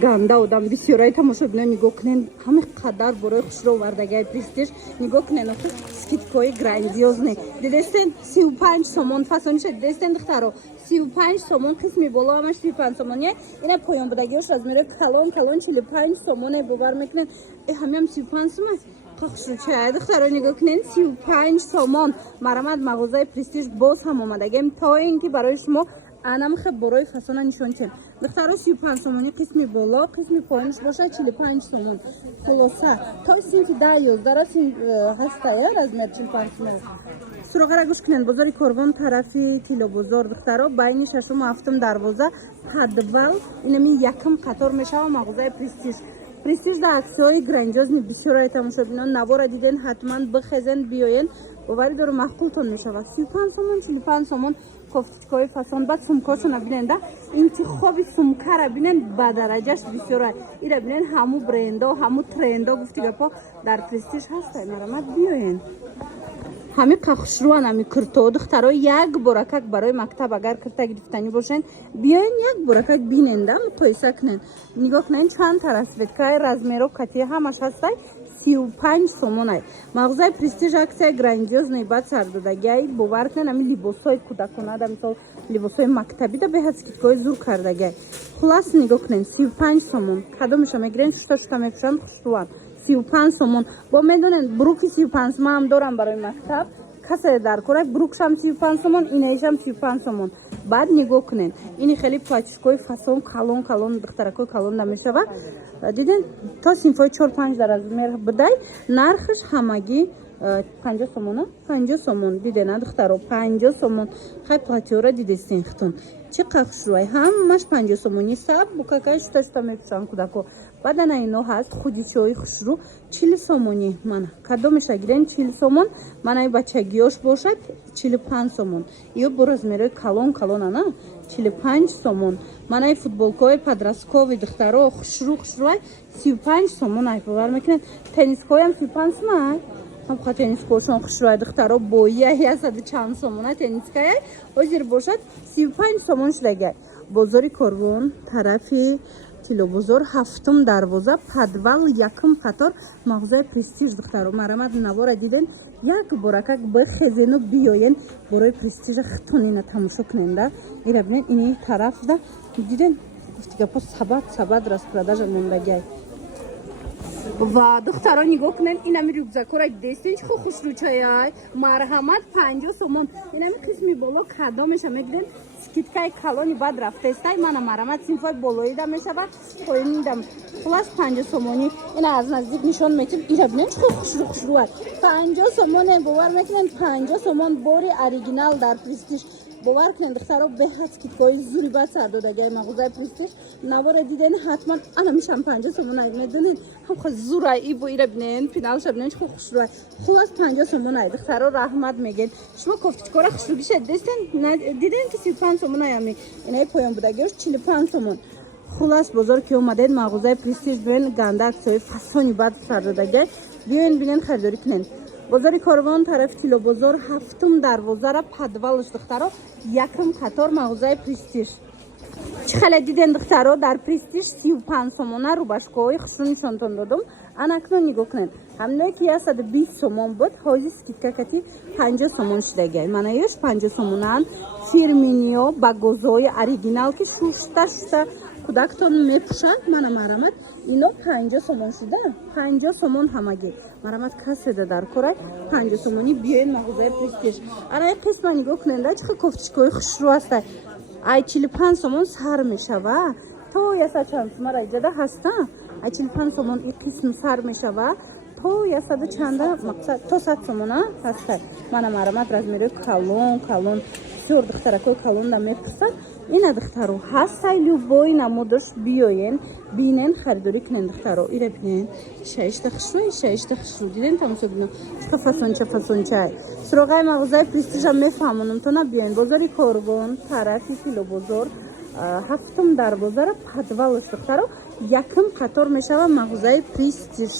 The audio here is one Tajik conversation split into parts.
ганда одам бисёрай тамошобино нигоҳ кунен ҳама қадар борои хушро овардагаи престиж нигоҳ кунен скидкои грандиозне дидестен 35 сомон фасониша дидестен духтаро 35 сомон қисми боло ҳамаш 35 сомоне ина поёнбудагиёш размери калон 45 сомоне бовар мекунен ҳамиам 35 сомон хушручай духтаро нигоҳ кунен 35 сомон марамад мағозаи престиж боз ҳам омадагем то ин ки барои шумо анам хеб борои фасона нишон чен духтаро 35 сомони қисми боло қисми поинш боша 45 сомон хулоса то синфи 10-11 ҳастая размер 45 сомон суроғара гӯш кунен бозори корвон тарафи тилобозор духтаро байни 6-7 дарвоза подвал инами якм қатор мешава мағозаи престиж престиж да аксиёи грандиозни бисёрай тамошобинон навора диден ҳатман бихезен биёен бовари дору махқултон мешавад 35 сомон 45 сомон кофтичкои фасон баъд сумкошона бинен да интихоби сумкара бинен ба дараҷаш бисёрай ира бинен ҳаму брендо ҳаму трендо гуфти гапо дар престиж ҳастай марамад биёен ҳами қахушруан ҳами курто духтаро як боракак барои мактаб агар курта гирифтанӣ бошен биёен як боракак бинен да муқоиса кунен нигоҳ кунен чанд та расветкаи размеро кати ҳамаш ҳастай 35 сомонай мағозаи престиж аксияи грандиознаи баъд сардодагиай бовар кунен ҳами либосҳои кӯдакона да мисол либосҳои мактабӣ да беҳад скидкаҳои зур кардагиай хулас нигоҳ кунен 35 сомон кадомеша мегирен шута мепӯшанд хушруан 35 сомон бо медонен бруки 35 сомон ҳам дорам барои мактаб касе дар кора брукшам 35 сомон инаишам 35 сомон баъд нигоҳ кунен ини хеле платишкои фасон калон духтаракои калон да мешава диден то синфои 4-5 дар размер будай нархаш ҳамагӣ 50 сомона 50 сомон дидена духтаро 50 сомон хай платиёра дидестин хитон чи қахшруай ҳамаш 50 сомони саб букакай шута мепӯшанд кӯдако баъд ана ино ҳаст худичои хушру 40 сомони мана кадомеша гирен 40 сомон манаи бачагиёш бошад 45 сомон ё бо размерои калон ана 45 сомон манаи футболкаҳои подросткови духтаро хушруай 35 сомон ай бовар мекунед теннискоям 35 сомон ҳамқа теннискошон хушруай духтаро бояи асаду чанд сомона тенниская ҳозир бошад 35 сомон шудагай бозори корвон тарафи тилобозор 7 дарвоза подвал якм қатор мағозаи престиж духтаро марамад навора диден як боракак бихезену биёен борои престижа хитонина тамошо куненда ира бинен ини тараф да диден гуфтигапо сабад распродажа мондагиай ва духтаро нигоҳ кунен инами рюкзакора дидестин чӣ хушручаяй марҳамат 50 сомон инами қисми боло кадомеша мегирен скидкаи калони баъд рафтестай мана марҳамат синфои болоида мешавад поинидам хулас 50 сомони ина аз наздик нишон метим ира бинен чӣ хушруай 50 сомоне бовар мекунен 50 сомон бори оригинал дар престиж бовар кунен духтаро беҳад скидкаҳои зури баъд сардодагиай мағозаи престиж навора диден ҳатман ана мешам 50 сомон ай медонен ҳамқа зурай ибо ира бинен пиналша бинен чӣ хушруай хулас 50 сомон ай духтаро раҳмат меген шумо кофтичкора хушругиша дидестен диден ки 35 сомон аями инаи поёнбудагиёш 45 сомон хулас бозор ки омадед мағозаи престиж бинен ганда аксиёи фасони баъд сардодагиай биёен бинен харидорӣ кунен бозори корвон тарафи тилобозор 7 дарвозара подвалш духтаро якм қатор мағозаи престиж чӣ хеле диден духтаро дар престиж 35 сомона рубашкаҳои хушру нишонтон додум анакнун нигоҳ кунен ҳамное ки 120 сомон буд ҳозир скидкакати 50 сомон шудагиай манаёш 50 сомонан фирминиё ба гозои оригинал ки шута кӯдактон мепӯшанд мана марамат ино 50 сомон шуда 50 сомон ҳамагӣ марамат каседа дар корай 50 сомони биёен мағозаи престиж анаи қисма нигоҳ куненда чӣ кофтичкаҳои хушру ҳастай ай 45 сомон сар мешава то 100 чанд сомара иҷода ҳаста ай 45 сомон и қисм сар мешава то 100 чанда мақсад то 100 сомона ҳастай мана марамат размерои калон бисёр духтаракои калон да мепурсад ина духтаро ҳастай любой намудаш биёен бинен харидорӣ кунен духтаро ира бинен шаишта хушру диден тамошо бинен чӣ фасончай суроғаи мағозаи престижа мефаҳмонам то набиёен бозори корвон тарафи тилобозор 7 дарвозара подвалш духтаро якм қатор мешава мағозаи престиж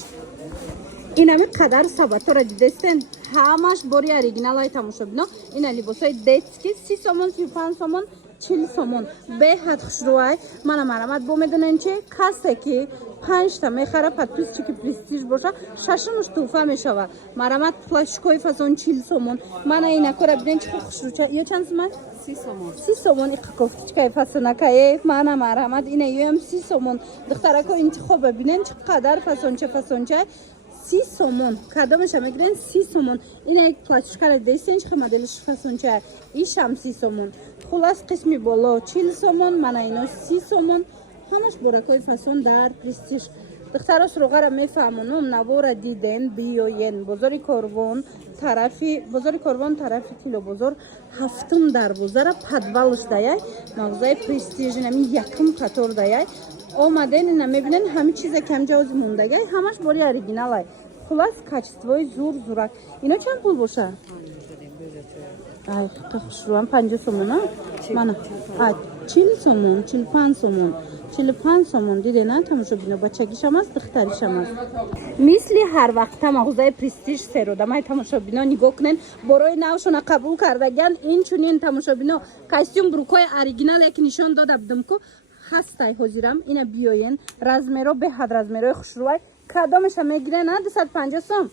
инами қадар сабатора дидестен ҳамаш бори оригиналай тамошобино ина либосҳои детски 30 сомон 35 сомон 40 сомон беҳад хушрӯай. Мана марамат бо медонем чи касе ки 5 та мехара подписчики престиж боша шашумш туҳфа мешава. Марамат плашкои фасон 40 сомон. Мана инакора бинен чи хушрӯча. Ё чанд сомон? 30 сомон. 30 сомон иқ кофтичкаи фасонакае. Мана марамат ина ём 30 сомон. Духтарако интихоба бинен чи қадар фасонча 30 сомон. Кадомеша мегирен 30 сомон. Ина ик плашкара десен чи моделиш фасонча ишам 30 сомон. Хулас қисми боло 40 сомон, мана ино 30 сомон. Ҳамаш буракои фасон дар престиж. Духтаро суроғара мефаҳмонум навора диден биёен бозори Корвон тарафи Тило бозор ҳафтум дарвозара подвалш даяй мағозаи престиж нами якум қатор даяй омаден ина мебинен ҳами чиза камҷавози мондагай ҳамаш бори оригиналай. Хулас качествои зурак. Ино чанд пул боша? Ай, хушрӯам 50 сомон а? Мана 40 сомон, 45 сомон. 45 сомон дидена тамошобино бачагишам аст, духтаришам аст. Мисли ҳар вақта мағозаи престиж серодамай тамошобино нигоҳ кунен борои навшона қабул кардаган инчунин тамошобино костюм брукои оригинал як нишон дода будам ку ҳастай ҳозирам ина биёен размеро беҳад размерои хушрӯай кадомеша мегирен 250 сом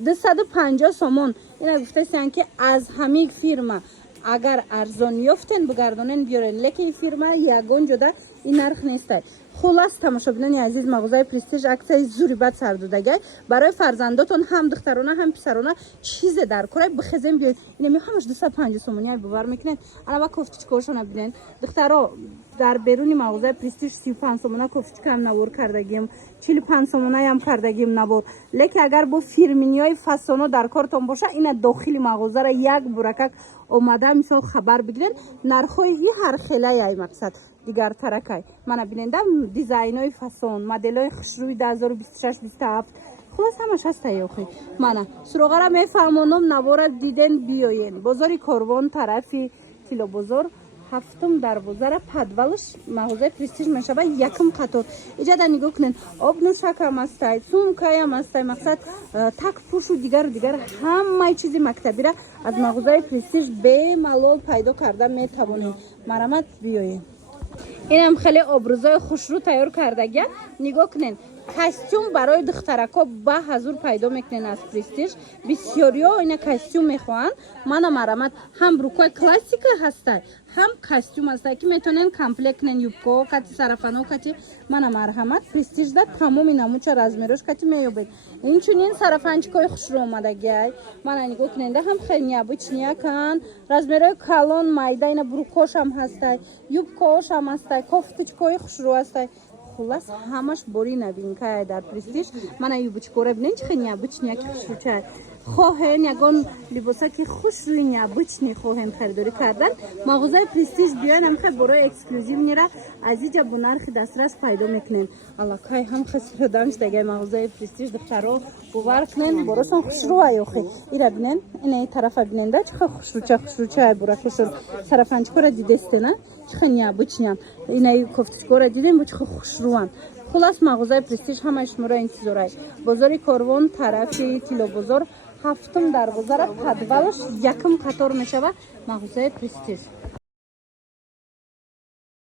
250 сомон. Ина гуфтасиян ки аз ҳамин фирма агар арзон ёфтен бигардонен биёрен лекин фирма ягон ҷода ин нарх нестай. Хулас тамошобинони азиз мағозаи престиж аксияи зури бад сардодагай барои фарзандотон ҳам духтарона ҳам писарона чизе дар корай бихезем биёед. Ина меҳамаш 250 сомони бовар мекунед. Ана ба кофтичкаошона бинен духтаро дар беруни мағозаи престиж 35 сомона кофтичкаам навор кардагим 45 сомонаям кардагим навор. Лекин агар бо фирминиёи фасоно дар кортон боша ина дохили мағозара як буракак омада мисол хабар бигирен нархои и ҳархелаяй мақсад дигар таракай. Мана бинендам дизайнои фасон моделои хушрӯи 2026-27 хулас ҳамаш ҳастаи охи. Мана суроғара мефаҳмонам навора диден биёен бозори Корвон тарафи Тило бозор ҳафтум дарвозара подвалш мағозаи престиж мешава якум қатор. Иҷада нигоҳ кунен обнӯшакам астай, сумкаям астай мақсад так пушу дигар ҳамаи чизи мактабира аз мағозаи престиж бемалол пайдо карда метавонем. Марамат биёен. Инам хеле обрӯзои хушрӯ тайёр кардаган нигоҳ кунен костюм барои духтарако ба ҳазур пайдо мекунен аз престиж бисёриё ина костюм мехоҳанд. Мана марамат ҳам брукои классика ҳастай ҳам костюм ҳастай ки метонен комплект кунен юбко кати сарафано кати мана марҳамат престижда тамоми намуча размерош кати меёбед. Инчунин сарафанчикои хушрӯ омадагиай мана нигоҳ куненда ҳам хеле необычниякан размерои калон майда ина брукошам ҳастай юбкоошам ҳастай кофточкои хушрӯ ҳастай. Хулас ҳамаш бори новинкае дар престиж. Мана юбочкора бинен чи хеле необычнияки хушрӯчае. Хоҳен ягон либосаки хушрӯи необычни хоҳем харидорӣ кардан мағозаи престиж биёен ҳамхе борои эксклюзивнира аз иҷа бо нархи дастрас пайдо мекунен. Аллакай ҳам хесродамш дагай мағозаи престиж духтаро бовар кунен боросон хушрӯай охи. Ира бинен ина и тарафа биненда чи хеле хушрӯчае буракошон сарафанчикора дидестена чи хеле необычниян ина и кофточкора дидем бо чи хеле хушрӯан. Хулас мағозаи престиж ҳамаи шуморо интизорай. Бозори Корвон тарафи Тило бозор ҳафтум дарвозара подвалш якум қатор мешава мағозаи престиж.